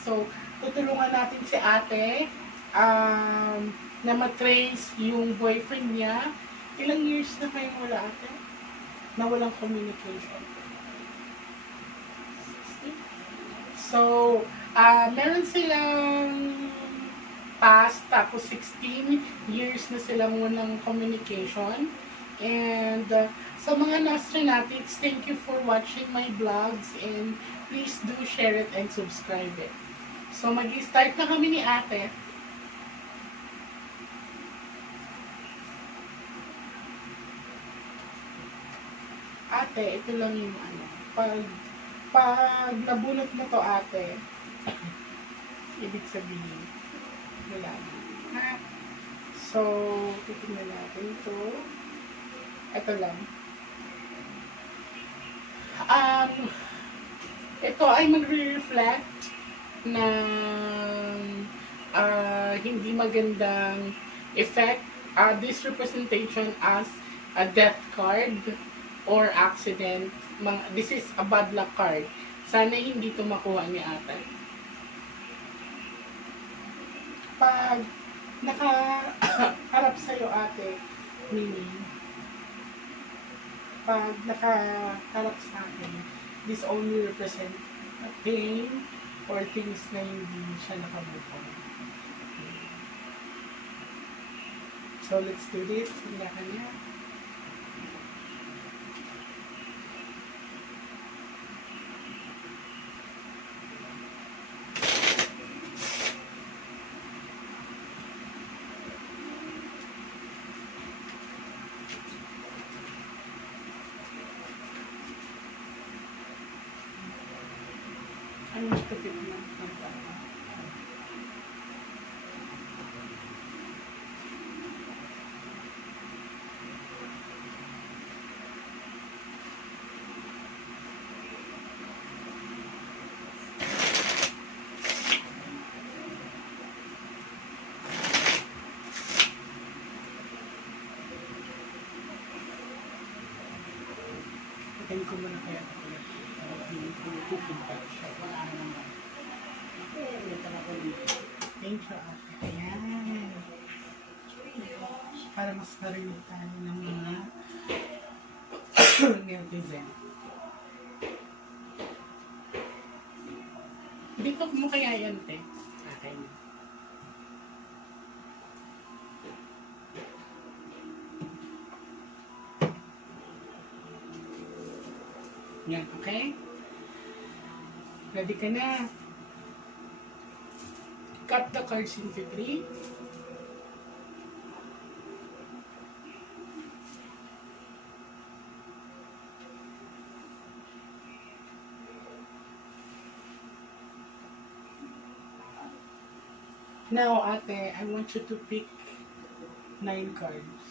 So, tutulungan natin si ate na matrace yung boyfriend niya. Ilang years na kayong wala ate? Na walang communication. So, meron silang past, tapos 16 years na sila munang communication. And sa mga astronauts, thank you for watching my vlogs and please do share it and subscribe it. So, mag-start na kami ni ate. Ate, ito lang yung ano. Pag nabunot mo to ate, ibig sabihin, wala na. Ha? So, titignan natin ito. Ito lang. Ito ay magre-reflect ng hindi magandang effect. This representation as a death card or accident. This is a bad luck card. Sana hindi ito makuha ni ate. Pag nakaharap sa'yo ate, meaning, pag nakaharap sa akin, this only represent a pain or things na hindi siya nakabuko. So, let's do this. Hila ka niya. Ano mas kapit na? Patayin ko muna kaya hindi ko pupunta siya. Wala naman. Thank you, ate. Ayan. Para mas marinig tayo ng mga netizen. Dito mo kaya yan, te? Okay. Yan, okay? Ready ka na? Cut the cards into 3. Now, ate, I want you to pick 9 cards.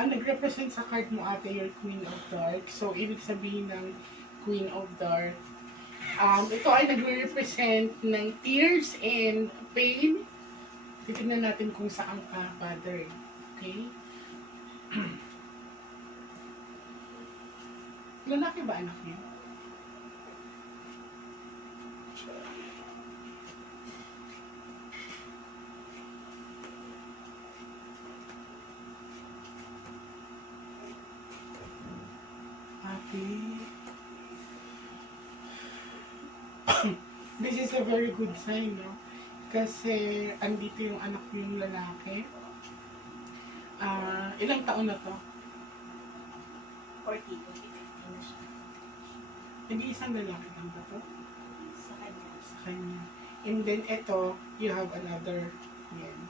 Ang nag-represent sa card mo ate, your Queen of Dark. So, ibig sabihin ng Queen of Dark. Ito ay nagre-represent ng tears and pain. Titignan natin kung saan ka, Father. Okay? Lalaki ba anak niya? This is a very good sign, no? Kasi andito yung anak yung lalaki. Ilang taon na to? 40 na siya. Nag-iisang lalaki lang ba to? Sa kanya. Sa kanya. And then ito, you have another. Yan.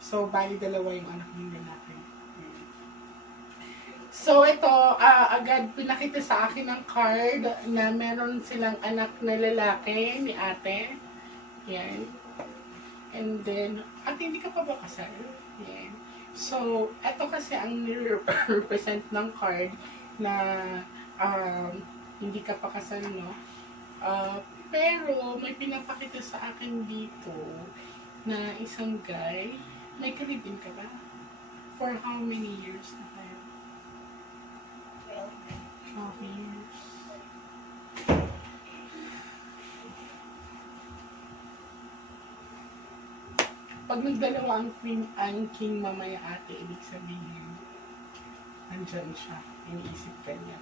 So, bali dalawa yung anak ng lalaki. Yan. So ito, agad pinakita sa akin ng card na meron silang anak na lalaki ni ate. Yan. And then, ate, hindi ka pa ba kasal? Yan. So, ito kasi ang represent ng card na hindi ka pa kasal, no? Pero, may pinapakita sa akin dito na isang guy. May kalibin ka ba? For how many years na kayo? 12 years. Pag nagdalawa ang king mamaya ate, ibig sabihin, andyan siya, iniisip ka niya.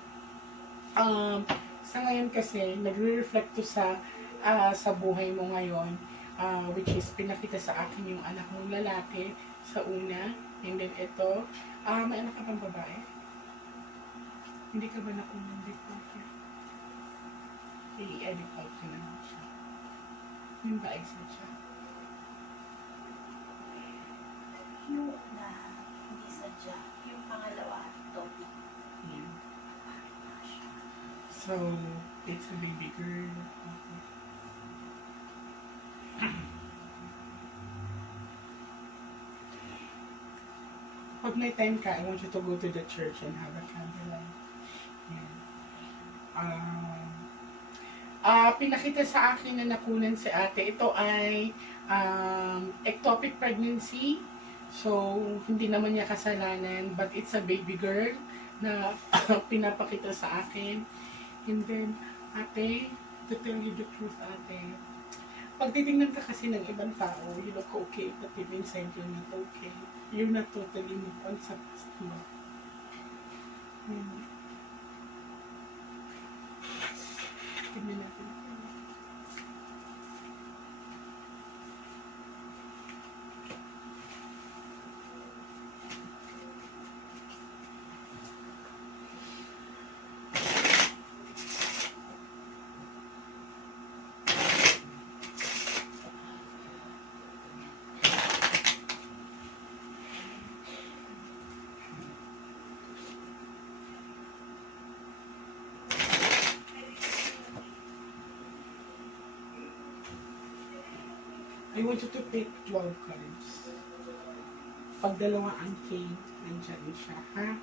Sa ngayon kasi, nagre-reflect to sa buhay mo ngayon, which is pinakita sa akin yung anak mong lalaki sa una, and then ito, may anak ka pang babae? Hindi ka ba nakunan before? I-edit out ko na lang siya. Yung ba exit siya? Yung na hindi sadya. Yung pangalawa, ito. Yeah. So, it's a baby girl. Okay. Pag may time ka, I want you to go to the church and have a candlelight. Yeah. Pinakita sa akin na nakunan si ate. Ito ay ectopic pregnancy. So, hindi naman niya kasalanan, but it's a baby girl na pinapakita sa akin. And then, ate, to tell you the truth, ate, pag titingnan ka kasi ng ibang tao, you look okay, but deep inside, you're not okay. You're not totally move on sa past mo. Tignan natin. I want you to pick 12 cards. Pag dalawa ang king, nandyan siya, ha?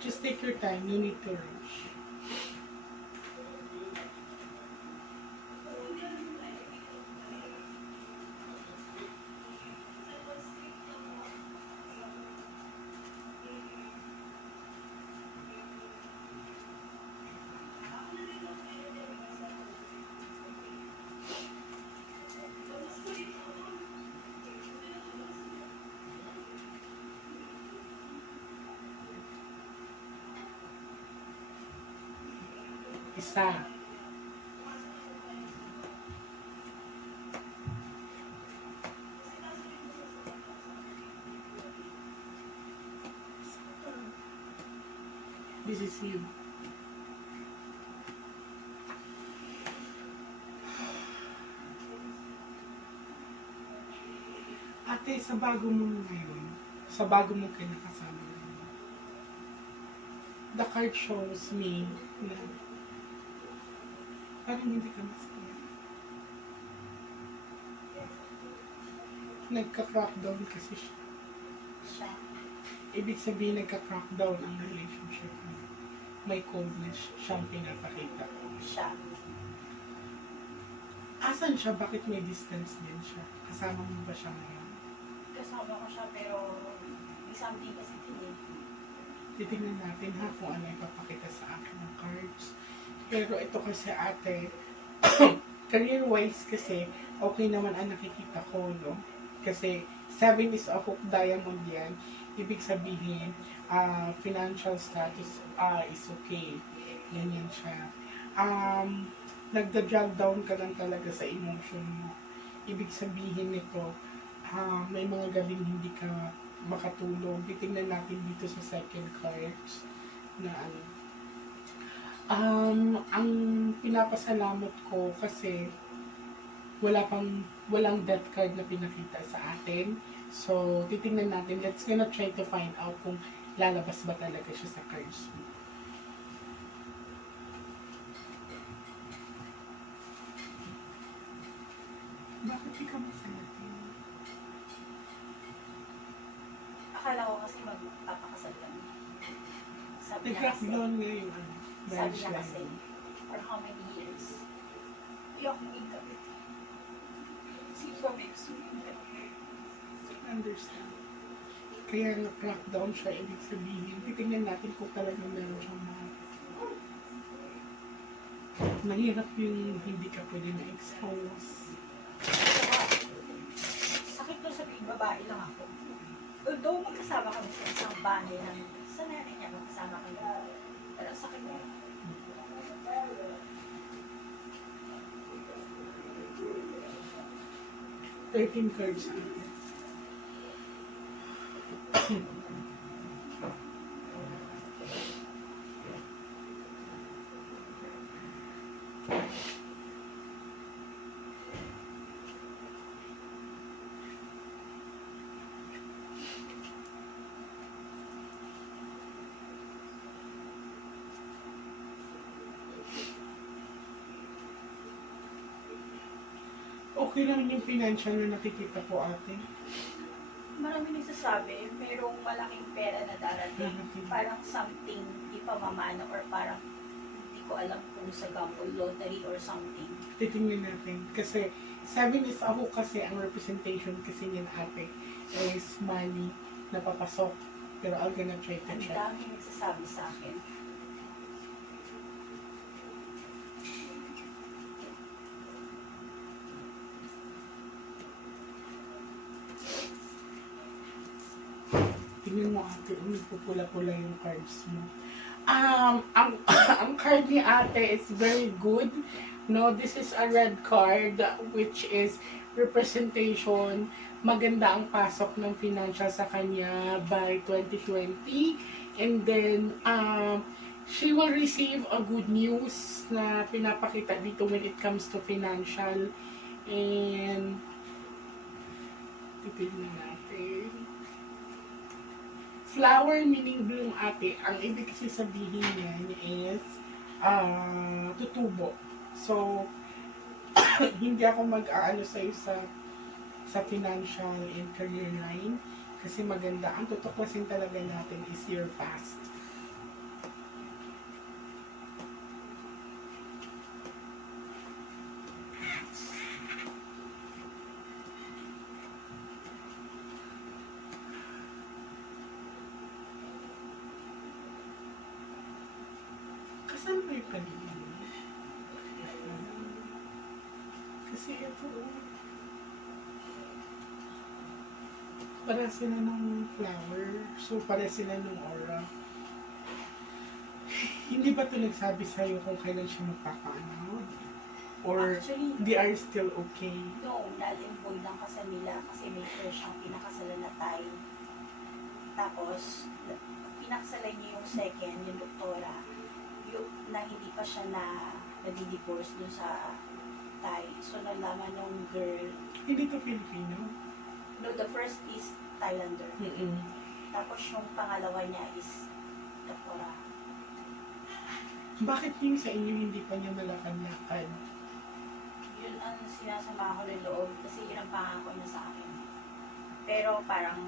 Just take your time, no need to rush. Isa. This is you. Ate, sa bago mo ngayon, sa bago mo kinakasama, the card shows me na parang hindi ka masaya. Nagka-crackdown kasi siya. Siya. Ibig sabihin, nagka-crackdown ang relationship mo. May coldness siyang pinapakita. Siya. Asan siya? Bakit may distance din siya? Kasama mo ba siya ngayon? Kasama ko siya pero something kasi Titignan natin ha kung ano ipapakita sa akin ng cards. Pero ito kasi ate, career-wise kasi, okay naman ang nakikita ko, no? Kasi 7 is a hook diamond yan. Ibig sabihin, financial status is okay. Ganyan siya. Nagda-drag down ka lang talaga sa emotion mo. Ibig sabihin nito, may mga gabing hindi ka makatulog. Titingnan natin dito sa second cards na ano. Ang pinapasalamat ko kasi walang death card na pinakita sa atin. So, titingnan natin. Let's gonna try to find out kung lalabas ba talaga siya sa cards mo. Bakit ikaw masalatin? Akala ko kasi magpapakasal kami. Sabi niya Nag-crack kasi, down nga yung sabi marriage niya kasi, life. for how many years? Ayoko magkabit. Sige ba may gusto mong ikabit? Understand. Kaya na-crack down siya, ibig sabihin. Titingnan natin kung talagang meron siyang mahal. Mahirap yung hindi ka pwede na-expose. Sakit ko sabihin, babae lang ako. Although magkasama kami sa isang bahay ng sa nanay niya, magkasama kami. Pero sakit mo. Thirteen cards. Okay lang yung financial na nakikita ko, ate. Marami nagsasabi, merong malaking pera na darating. Parang something di pa mamana or parang hindi ko alam kung sa gamble lottery or something. Titingnan natin. Kasi 7 is ako kasi ang representation kasi niyan, ate, is money na papasok. Pero I'm gonna try to Ang check. dami nagsasabi sa akin. Tingnan mo, ate, nagpupula-pula yung cards mo. Ang card ni ate is very good. No, this is a red card which is representation. Maganda ang pasok ng financial sa kanya by 2020. And then, she will receive a good news na pinapakita dito when it comes to financial. And, titignan natin. Flower meaning bloom, ate. Ang ibig kasi sabihin niyan is tutubo. So, hindi ako mag-aano sa'yo sa financial and career line kasi maganda. Ang tutuklasin talaga natin is your past. Kasan ba yung kanina? Kasi ito, para sila ng flower. So, para sila ng aura. Hindi ba ito nagsabi sa'yo kung kailan siya magpapaano? Or Actually, they are still okay? no, nalimboy lang kasi nila kasi may first siyang pinakasalan na tayo. Tapos, pinakasalan niya yung second, yung doktora, yung na hindi pa siya na nadidivorce dun sa Thai. So, nalaman yung girl, Hindi to Filipino? no, the first is Thailander. Tapos yung pangalawa niya is doktora. Bakit yung sa inyo hindi pa niya nalakad-lakad? Yun ang sinasama ko ng loob kasi yun ang pangako niya sa akin. Pero parang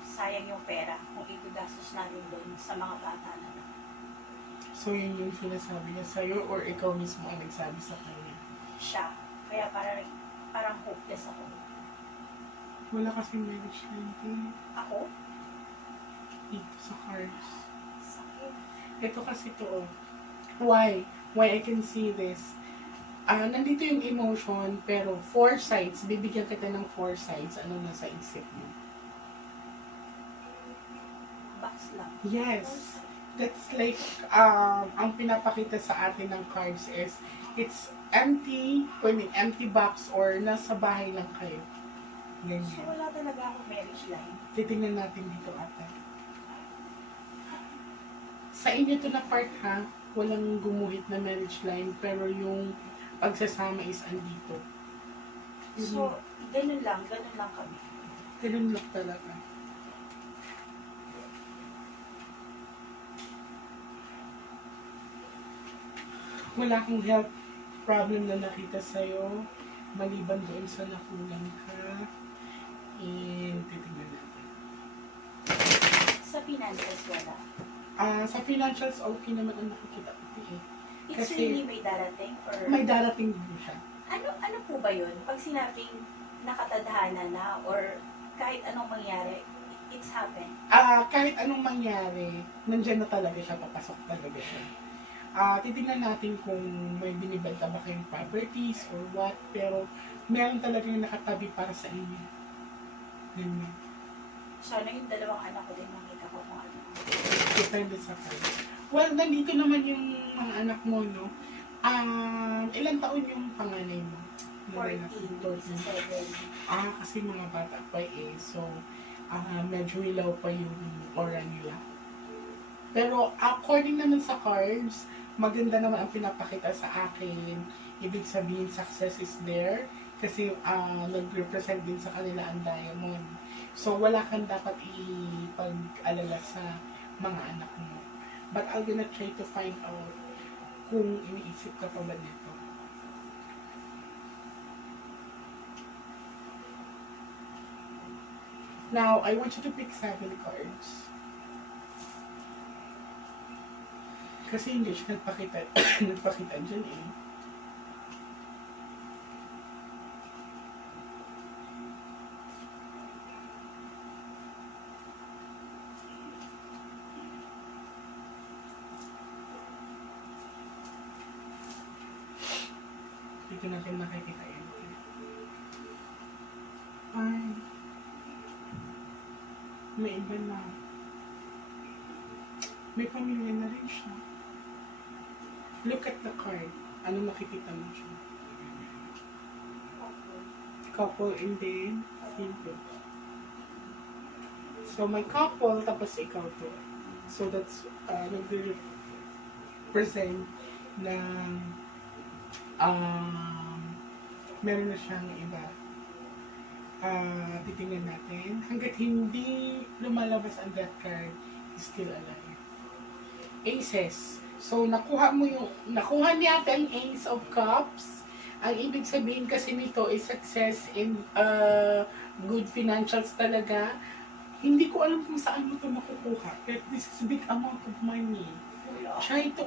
sayang yung pera kung igagastos natin doon sa mga bata na. So, yun yung sinasabi niya sa'yo or ikaw mismo ang nagsabi sa kanya? Siya. Kaya parang hopeless ako. Wala kasing marriage line Ako? dito sa cards. Sakit. Ito kasi to, why? Why I can see this? Nandito yung emotion, pero 4 sides, bibigyan kita ng 4 sides, ano nasa isip mo? Box lang. Yes. That's like, ang pinapakita sa atin ng cards is, it's empty, pwedeng empty box or nasa bahay lang kayo. So Ganyan. wala talaga akong marriage line. Titingnan natin dito ata. Sa inyo to na part ha, walang gumuhit na marriage line, pero yung pagsasama is andito. So, ganun lang kami. Ganun lang talaga. Wala akong health problem na nakita sa'yo, maliban doon sa nakulang ka. And titignan natin. Sa finances, wala. Sa financials, okay naman ang nakikita ko eh. It's Kasi really may darating or... may darating din siya. Ano po ba yun? Pag sinabing nakatadhana na or kahit anong mangyari, it's happened. Kahit anong mangyari, nandyan na talaga siya, papasok talaga siya. Titignan natin kung may binibenta ba kayong properties or what, pero meron talaga yung nakatabi para sa inyo. Ganyan. Sana yung dalawang anak ko din makita ko kung ano. Depende sa kanya. Well, nandito naman yung mga anak mo, no? Ilang taon yung panganay mo? 14 sa 7. Kasi mga bata pa eh. So, medyo ilaw pa yung aura nila. Pero according naman sa cards, maganda naman ang pinapakita sa akin. Ibig sabihin, success is there. Kasi nag-represent din sa kanila ang diamond. So, wala kang dapat ipag-alala sa mga anak mo. But I'm gonna try to find out kung iniisip ka pa ba nito. Now, I want you to pick 7 cards. Kasi hindi siya nagpakita dyan eh. Dito natin nakikita yun. Ay. May iba na. May pamilya na rin siya. Look at the card. Ano makikita mo siya? Couple and then single. So, may couple, tapos ikaw to. So, that's nag-represent na meron na siyang iba. Titingnan natin. Hanggat hindi lumalabas ang death card, is still alive. Aces. So, nakuha niya ang Ace of Cups. Ang ibig sabihin kasi nito is success in good financials talaga. Hindi ko alam kung saan mo ito makukuha. Pero this is a big amount of money. Try to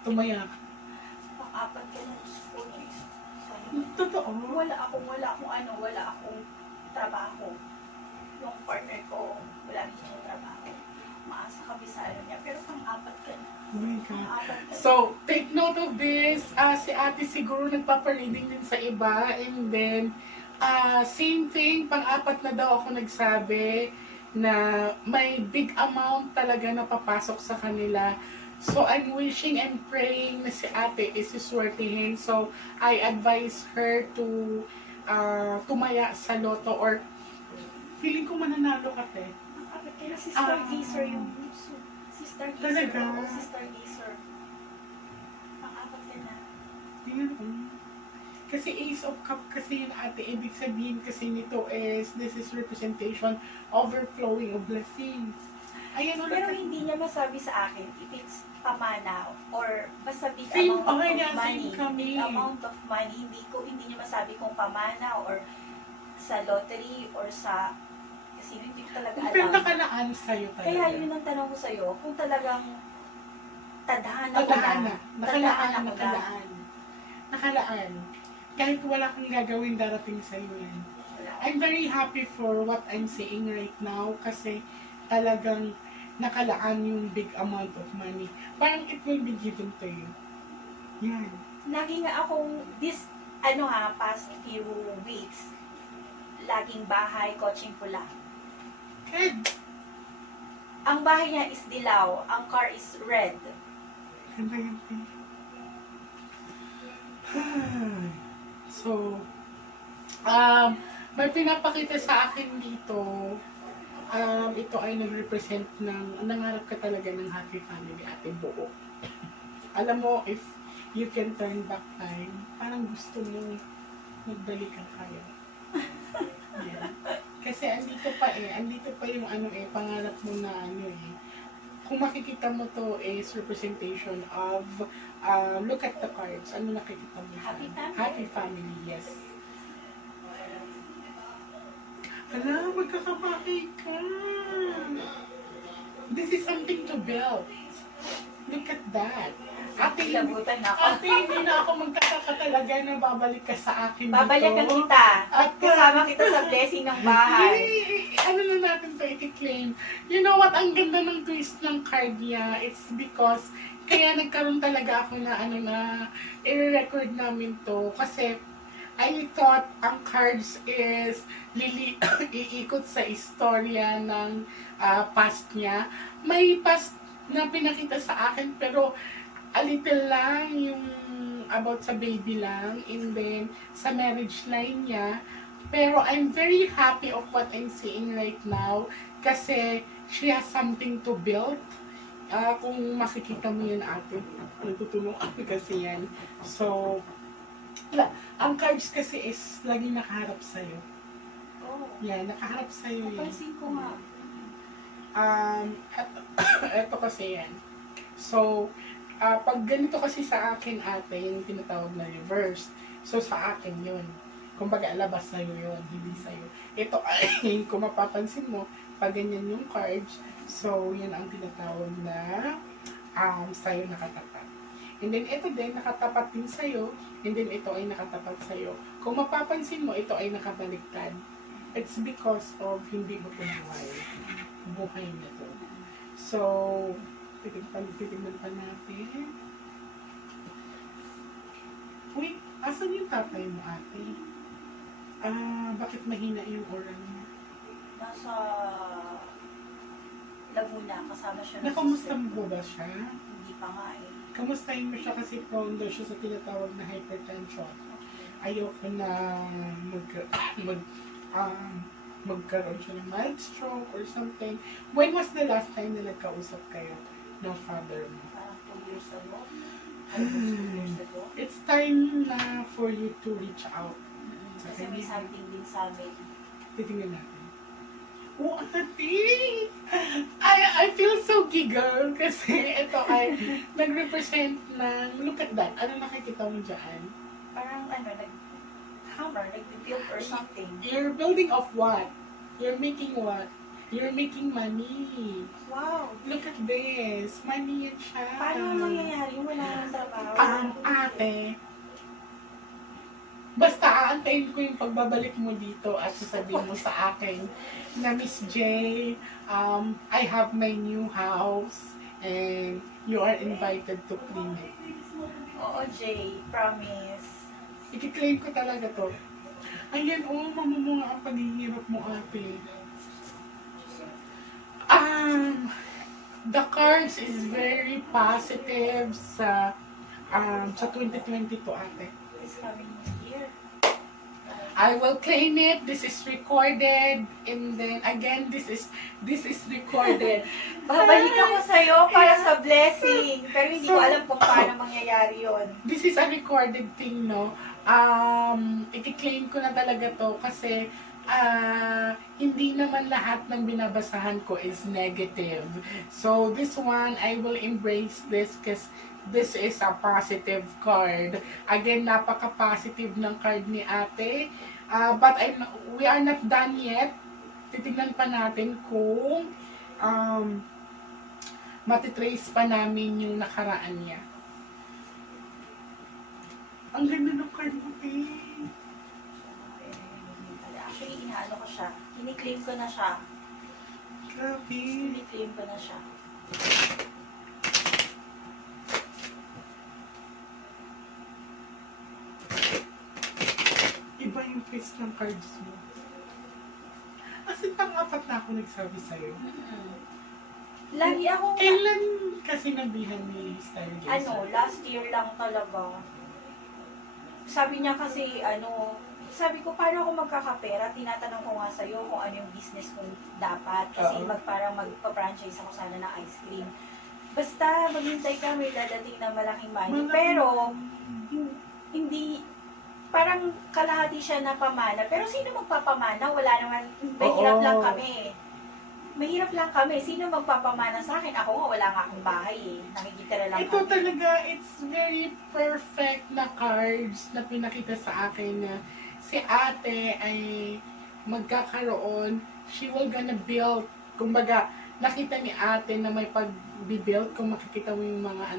tumayak. Pang-apat ka ng school. Totoo. Wala akong trabaho. Yung partner ko, wala rin siyang trabaho. Maasa kabisado niya. Pero pang-apat ka na. Oh my God. Pang-apat ka na. So, take note of this. Si ate siguro nagpapareading din sa iba. And then, same thing, pang-apat na daw ako nagsabi na may big amount talaga na papasok sa kanila. So, I'm wishing and praying na si ate is siswertihin. So, I advise her to tumaya sa loto or feeling ko mananalo ka, te. Pang-apat ka na. Sister Geezer yung Sister Geezer. Talaga? Oo, Sister Geezer. Pang-apat ka na. Tingnan ko. Kasi Ace of Cup kasi yung ate, ibig sabihin kasi nito is, this is representation, overflowing of blessings. Ayan ulit. Pero hindi niya masabi sa akin if it's pamana or basta big Same, amount okay of nga, money. same kami. Big amount of money. Hindi niya masabi kung pamana or sa lottery or sa kasi hindi ko talaga Pero alam. nakalaan sa'yo talaga. Kaya yun ang tanong ko sa'yo, kung talagang tadhana ko Tadhana. na. Nakalaan. Kahit wala kang gagawin, darating sa'yo yan. I'm very happy for what I'm seeing right now kasi talagang nakalaan yung big amount of money. Parang it will be given to you. Yan. Lagi nga akong past few weeks, laging bahay, coaching pula. Good. Ang bahay niya is dilaw, ang car is red. Ganda yan, te. So, may pinapakita sa akin dito. Ito ay nag-represent ng nangarap ka talaga ng happy family, ate buo. Alam mo, if you can turn back time, parang gusto mo magbalikan kayo. Yeah. Kasi andito pa yung pangarap mo na kung makikita mo to is representation of, look at the cards, ano nakikita mo? Happy family. Happy family, yes. Hala, magkakapaki ka. This is something to build. Look at that. Ate, Labutan na ako. ate, hindi na ako magtataka talaga na babalik ka sa akin dito. Babalikan kita. At kasama kita sa blessing ng bahay. Ano na natin to i-claim? You know what? Ang ganda ng twist ng card niya. It's because, kaya nagkaroon talaga ako na i-record namin to. Kasi, I thought ang cards is iikot sa istorya ng past niya. May past na pinakita sa akin, pero a little lang, yung about sa baby lang, and then sa marriage line niya. Pero I'm very happy of what I'm seeing right now kasi she has something to build. Kung makikita mo yan, ate, natutulong ako kasi yan. So, ang cards kasi is laging nakaharap sa'yo. Oh. Yan, nakaharap sa'yo yan. Napansin ko nga. Ito kasi yan. So, pag ganito kasi sa akin, ate, yung tinatawag na reverse. So, sa akin yun. Kumbaga, labas sa'yo yun, hindi sa'yo. Ito ay, kung mapapansin mo, pag ganyan yung cards, so, yan ang tinatawag na sa'yo nakatapat. And then, ito din, nakatapat din sa'yo, and then, ito ay nakatapat sa'yo. Kung mapapansin mo, ito ay nakabaliktad. It's because of hindi mo tumuhay. Buhay na to. So, titignan pa natin. Wait, asan yung tatay mo, ate? Bakit mahina yung aura niya? Nasa Laguna, kasama siya ng Nakamusta sister. mo ba siya? Hindi pa nga eh. Kamustahin mo siya kasi prone daw siya sa tinatawag na hypertension. Ayoko na magkaroon siya ng mild stroke or something. When was the last time na nagkausap kayo ng father mo? Parang 2 years ago. Almost 2 years ago. It's time na for you to reach out. Kasi may something din sa amin. Titingnan natin. Oh, ate! I feel so giggle kasi ito ay nag-represent ng, look at that, ano nakikita mo dyan? Parang hammer, nag-build or something. You're building of what? You're making what? You're making money. Wow! Look at this. Money yan siya. Paano mangyayari yung wala ng trabaho? Ate, basta aantayin ko yung pagbabalik mo dito at sasabihin mo sa akin na Miss J, I have my new house and you are invited to clean it. Oo, Jay. Promise. I-claim ko talaga to. Ayan, mamumunga ang paghihirap mo, ate. The cards is very positive sa 2022, ate. This coming year. I will claim it. This is recorded, and then again, this is recorded. Babalik ako sa'yo para sa blessing. Pero hindi ko alam kung paano mangyayari yon. This is a recorded thing, no? I-claim ko na talaga to kasi hindi naman lahat ng binabasahan ko is negative. So this one, I will embrace this because this is a positive card. Again, napaka-positive ng card ni ate. But we are not done yet. Titignan pa natin kung matitrace pa namin yung nakaraan niya. Ang ganda ng card mo, babe. Actually, inaano ko siya. Kini-claim ko na siya. Grabe. Kini-claim ko na siya. Iba yung twist ng cards mo. As in, pang-apat na ako nagsabi sa'yo. Lagi ako, Kailan kasi nabihan ni Stargazer? last year lang talaga. Sabi niya kasi, sabi ko, paano ako magkakapera? Tinatanong ko nga sa'yo kung ano yung business kong dapat. Kasi Oo. parang magpa-franchise ako sana ng ice cream. Basta maghintay ka, may dadating na malaking money. Pero, hindi, parang kalahati siya na pamana. Pero sino magpapamana? Wala naman, mahirap lang kami. Mahirap lang kami. Sino magpapamana sa akin? Ako nga, wala nga akong bahay eh. Nakikitira lang Ito kami. talaga, it's very perfect na cards na pinakita sa akin na si ate ay magkakaroon, she will gonna build, kumbaga, nakita ni ate na may pag-build, kung makikita mo yung mga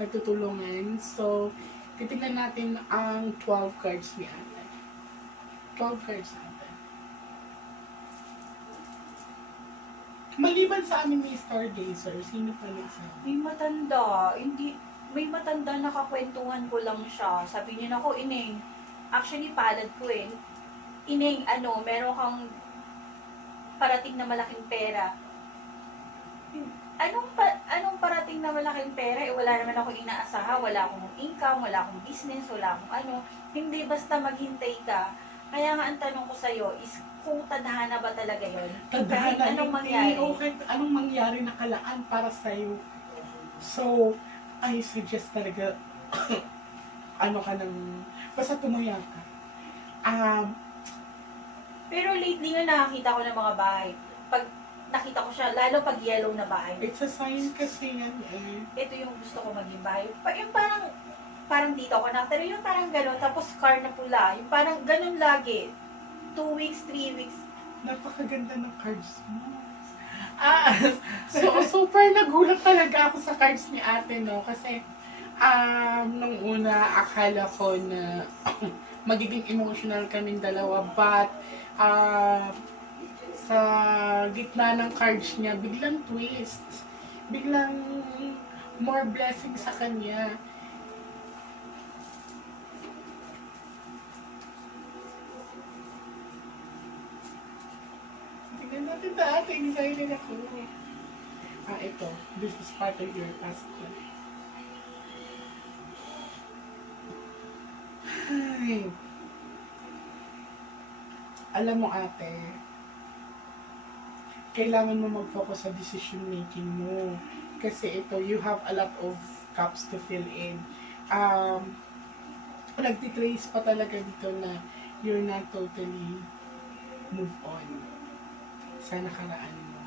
nagtutulungan. So, titignan natin ang 12 cards ni ate. 12 cards ate. Maliban sa amin ni Stargazer, sino pa nagsabi? May matanda, may matanda nakakwentuhan ko lang siya. Sabi niya ako, Ineng, actually palad ko eh. Ineng, meron kang parating na malaking pera. Anong parating na malaking pera? Eh, wala naman ako inaasaha, wala akong income, wala akong business, wala akong Hindi basta maghintay ka. Kaya nga ang tanong ko sa'yo is, kung tadhana ba talaga yun? Tadhana, kahit anong mangyari. Okay, anong mangyari nakalaan para sa'yo. So, I suggest talaga, ka basta tumuya ka. Pero lately nga nakakita ko ng mga bahay. Pag nakita ko siya, lalo pag yellow na bahay. It's a sign kasi yan eh. Ito yung gusto ko maging bahay. Yung parang dito ako na, pero yung parang gano'n, tapos car na pula. Yung parang gano'n lagi. 2 weeks, 3 weeks. Napakaganda ng cards mo. So super nagulat talaga ako sa cards ni ate, no? Kasi, nung una, akala ko na magiging emotional kaming dalawa. But, sa gitna ng cards niya, biglang twist. Biglang more blessing sa kanya. Tignan natin ate, excited ako. Ito. This is part of your past life. Ay. Alam mo ate, kailangan mo mag-focus sa decision making mo. Kasi ito, you have a lot of cups to fill in. Nagtitrace pa talaga dito na you're not totally move on sa nakaraan mo.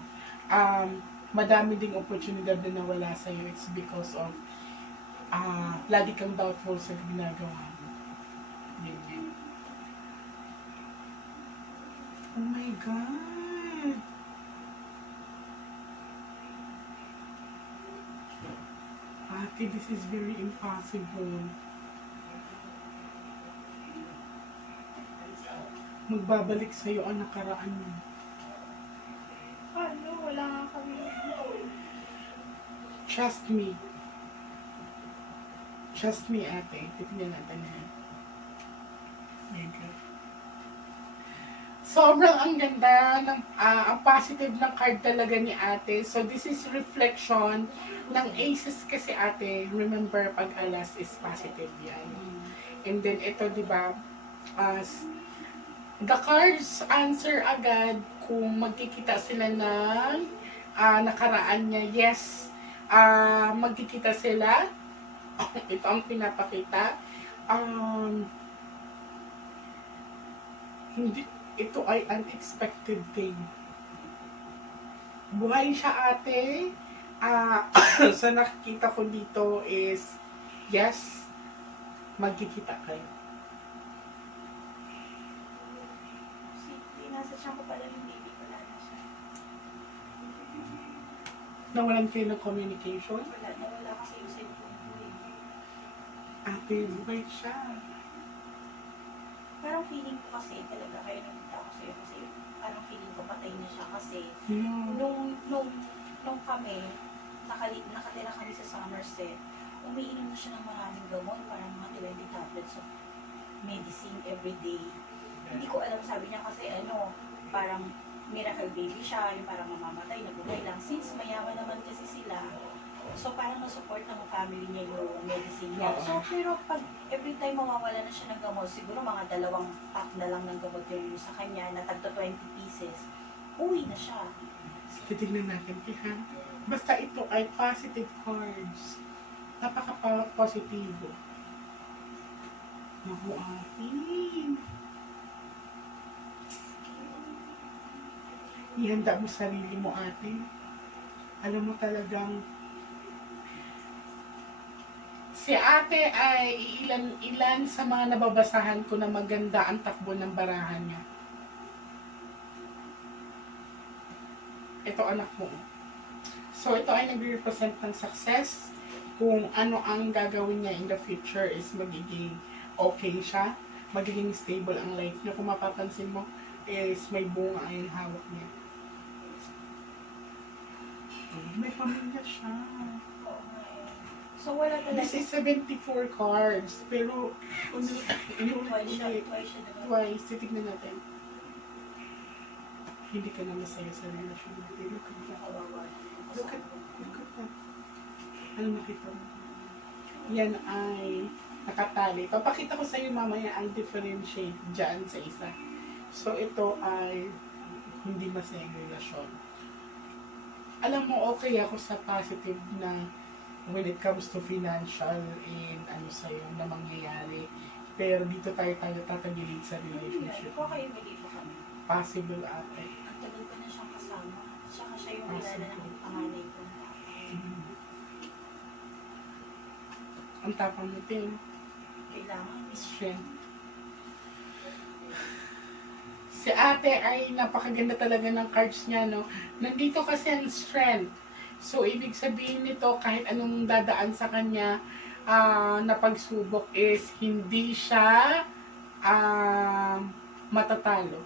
Madami ding oportunidad na nawala sa'yo. It's because of lagi kang doubtful sa ginagawa mo. Ganyan. Oh my God! Ate, this is very impossible. Magbabalik sa'yo ang nakaraan mo. Wala nga kami. Trust me. Trust me, ate. Titignan natin yan. My God. Sobrang ang ganda, ang positive ng card talaga ni ate. So, this is reflection ng aces kasi ate. Remember, pag alas is positive yan. And then, ito, di ba, the cards answer agad kung magkikita sila ng nakaraan niya. Yes, magkikita sila. Ito ang pinapakita. Ito ay unexpected thing. Buhay siya ate. Sa nakikita ko dito is, yes, magkikita kayo. Nasa siya ko pala yung baby ko na siya. Nawalan kayo ng communication? Nawala kasi yung cellphone ko eh. Ate, buhay siya. Parang feeling ko kasi talaga kayo nagpunta ko sa'yo kasi parang feeling ko patay na siya kasi nung kami nakatira kami sa Somerset, umiinom na siya ng maraming gamot, parang mga 20 tablets of medicine every day. Hindi ko alam, sabi niya kasi parang miracle baby siya, yung parang mamamatay, nabuhay lang. Since mayaman naman kasi sila, so parang na-support ng family niya yung medicine niya. So pero pag every time mawawala na siya ng gamot, siguro mga 2 pack na lang ng gamot yung sa kanya, na tagto 20 pieces, uwi na siya. Titignan natin, Pihan. Basta ito ay positive cards. Napaka-positibo. Naku, atin. Ihanda mo sarili mo, ate. Alam mo talagang si ate ay ilan sa mga nababasahan ko na maganda ang takbo ng barahan niya. Ito anak mo. So ito ay nagre-represent ng success. Kung ano ang gagawin niya in the future is magiging okay siya. Magiging stable ang life niya. Kung mapapansin mo is may bunga ang hawak niya. May pamilya siya. So, wala talaga. This is 74 cards. Pero, twice, titignan natin. Hindi ka na masaya sa relasyon natin. Look at that. Look at that. Ano nakita mo? Yan ay nakatali. Papakita ko sa iyo mamaya ang differentiate dyan sa isa. So, ito ay hindi masayang relasyon. Alam mo, okay ako sa positive na when it comes to financial and ano sa'yo na mangyayari. Pero dito tayo tatagilid sa relationship. Ikaw kayo, hindi po kami. Possible ate. Ang tagal ko na siyang kasama. Siya yung kilala ng panganay ko. Ang tapang mo din. Kailangan. Strength. Si ate ay napakaganda talaga ng cards niya, no? Nandito kasi ang strength. So, ibig sabihin nito, kahit anong dadaan sa kanya na pagsubok is hindi siya matatalo.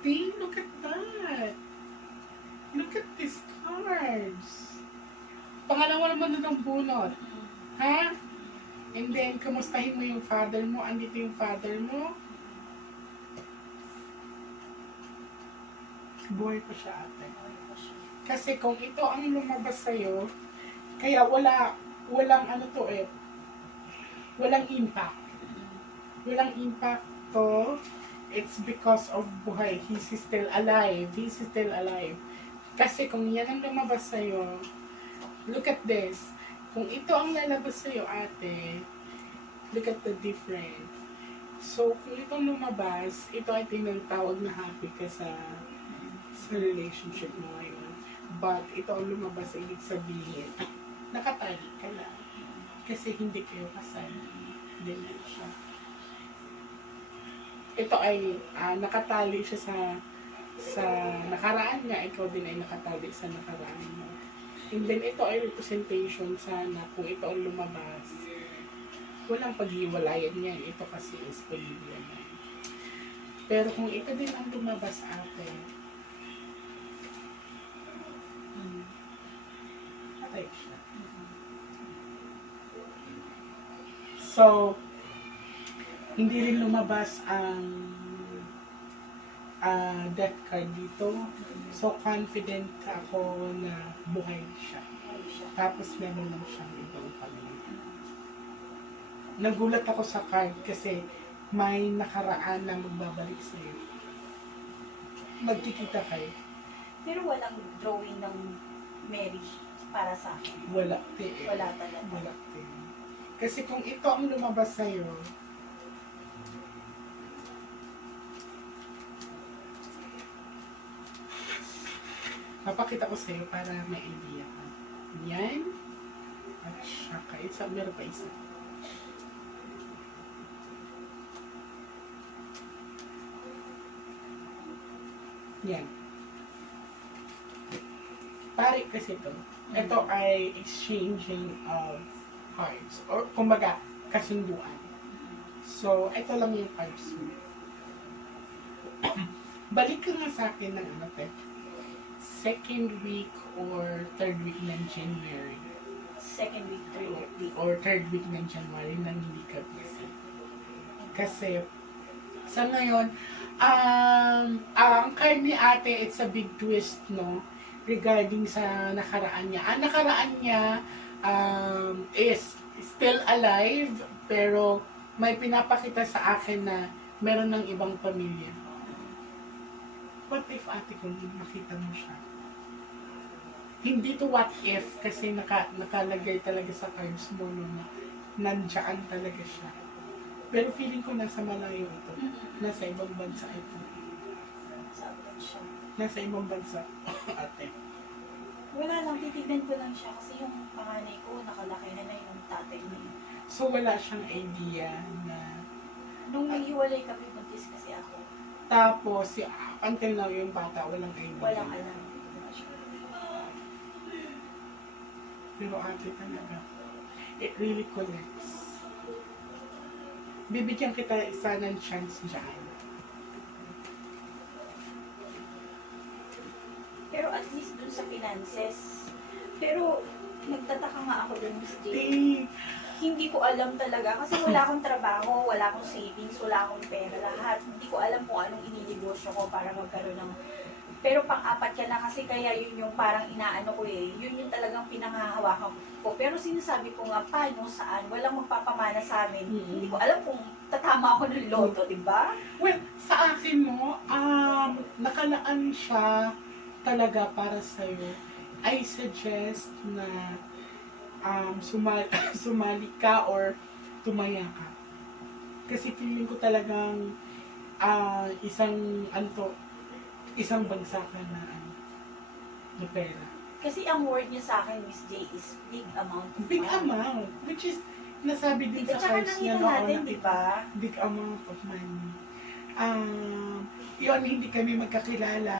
See, look at that. Look at these cards. Pangalawa naman doon ang bunot. Ha? And then, kamustahin mo yung father mo. Andito yung father mo. Buhay pa siya ate. Kasi kung ito ang lumabas sa'yo, kaya walang ano to eh, walang impact. Walang impact to, it's because of buhay. He's still alive. He's still alive. Kasi kung yan ang lumabas sa'yo, look at this. Kung ito ang lalabas sa'yo ate, look at the difference. So, kung itong lumabas, ito ay tinatawag na happy ka sa relationship mo ngayon. But, ito ang lumabas, ibig sabihin, nakatali ka lang. Kasi hindi kayo kasal. Hindi na siya. Ito ay nakatali siya sa nakaraan niya. Ikaw din ay nakatali sa nakaraan mo. And then, ito ay representation sana kung ito ang lumabas. Walang paghiwalayan yan. Ito kasi is pamilya na. Pero kung ito din ang lumabas ate, patay siya. So, hindi rin lumabas ang death card dito. So, confident ako na buhay siya. Tapos, meron lang siyang ibang pamilya. Nagulat ako sa card kasi may nakaraan na magbabalik sa'yo. Magkikita kayo. Pero walang drawing ng marriage para sa akin. Wala. Wala talaga. Wala. Kasi kung ito ang lumabas sa'yo, papakita ko sa'yo para may idea ka. Yan. At saka, meron pa isa. Yan. Pare kasi ito. Ito ay exchanging of cards. Or, kumbaga, kasunduan. So, ito lang yung cards mo. Balik ka nga sa akin ng ano, second week or third week ng January. Second week, third week. Or third week ng January nang hindi ka busy. Kasi, sa ngayon, ang card ni ate, it's a big twist, no? Regarding sa nakaraan niya. Ang nakaraan niya is still alive, pero may pinapakita sa akin na meron ng ibang pamilya. What if ate kung makita mo siya? hindi to what if kasi nakalagay talaga sa cards mo no, na nandiyan talaga siya. Pero feeling ko nasa malayo ito. Nasa ibang bansa ito. Sa abroad siya. Nasa ibang bansa. Ate. Wala lang, titignan ko lang siya kasi yung panganay ko nakalaki na yung tatay niya. So wala siyang idea na Nung naghiwalay kami, buntis kasi ako. tapos until now yung bata walang idea. Walang alam. Pero ate talaga, it really connects. Bibigyan kita isa ng chance dyan. Pero at least dun sa finances. Pero nagtataka nga ako dun, Miss J. Eh, Hindi ko alam talaga kasi wala akong trabaho, wala akong savings, wala akong pera lahat. Hindi ko alam kung anong ininegosyo ko para magkaroon ng... Pero pang-apat ka na kasi kaya yun yung parang inaano ko eh. Yun yung talagang pinanghahawakan ko. Pero sinasabi ko nga, paano, saan, walang magpapamana sa amin. Hindi ko alam kung tatama ako ng loto, di ba? well, sa akin mo, nakalaan siya talaga para sa'yo. I suggest na sumali ka or tumaya ka. Kasi feeling ko talagang isang bagsa ka na pera. Kasi ang word niya sa akin, Miss J, is big amount of Big money. amount, which is nasabi din At sa saka cards niya nakita noon natin, na di ba? big amount of money. Yun, hindi kami magkakilala.